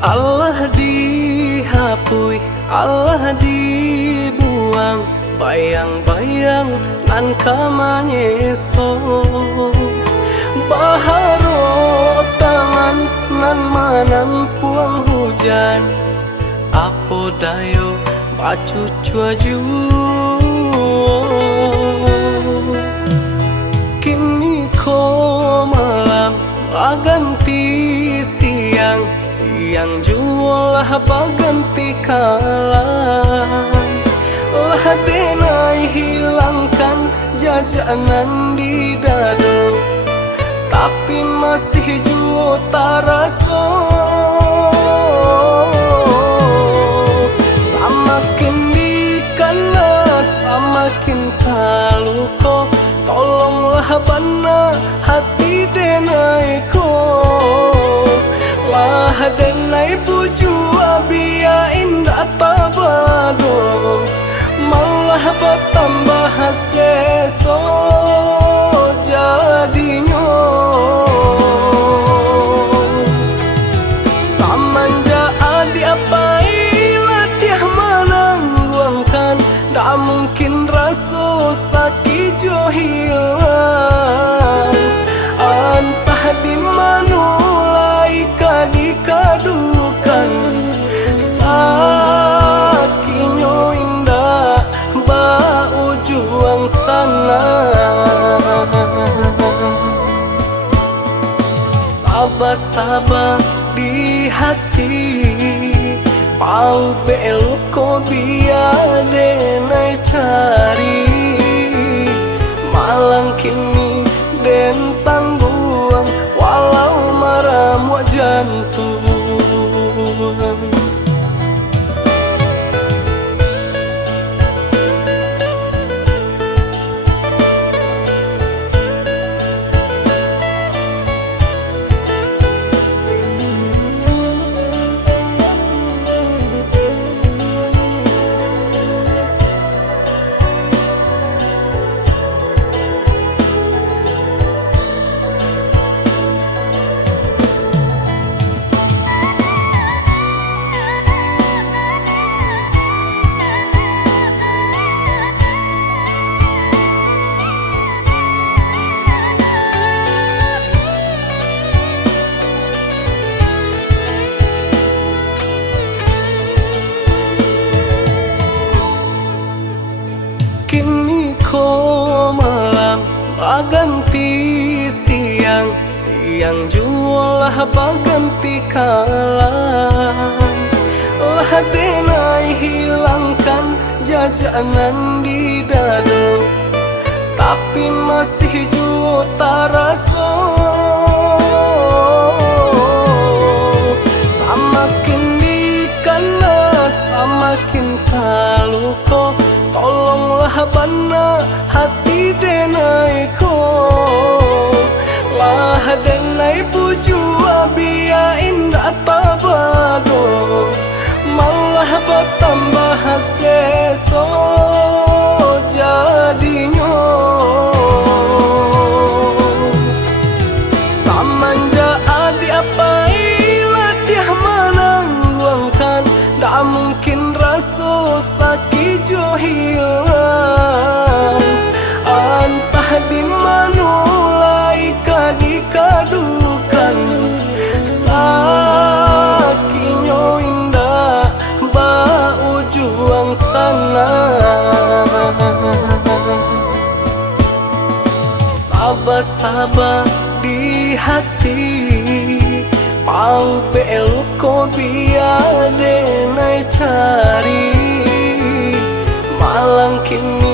Allah dihapui, Allah dibuang, bayang-bayang nan kamanyeso. Baharo tangan nan manampuang hujan, apo dayo bacu cuaju. Kini ko malam baganti siang, siang jualah baganti kalam. Lah denai hilangkan jajanan di dado, tapi masih juo taraso. Samakin dikana samakin kaluko, tolonglah bana hati denai ko. Lah denai puju abia indah tabado, malah bertambah seso jadinya. Samanja adi apai latih menangguangkan, tak mungkin rasa sakit jo hilang. Entah di manulai kadikadukan, sakinyo indah bau juang sana. Sabah-sabah di hati, pau beloko biade nai cari. Malang kini den tangguang, walau maram jantung. Kini ko malam baganti siang, siang jualah baganti kalam. Lah denai hilangkan jajanan di dado, tapi masih juo taraso. Samakin dikana samakin kaluko, tolonglah bana hati denai ko. Lah denai puju abia indah tabado, malah bertambah seso jadinya. Samanja adi apai latih menangguangkan, tak mungkin rasa sakit jo hilang. Entah di manulai kadikadukan, sakinyo indah bau juang sana. Sabah-sabah di hati, pau beloko biade nai cari. Malang kini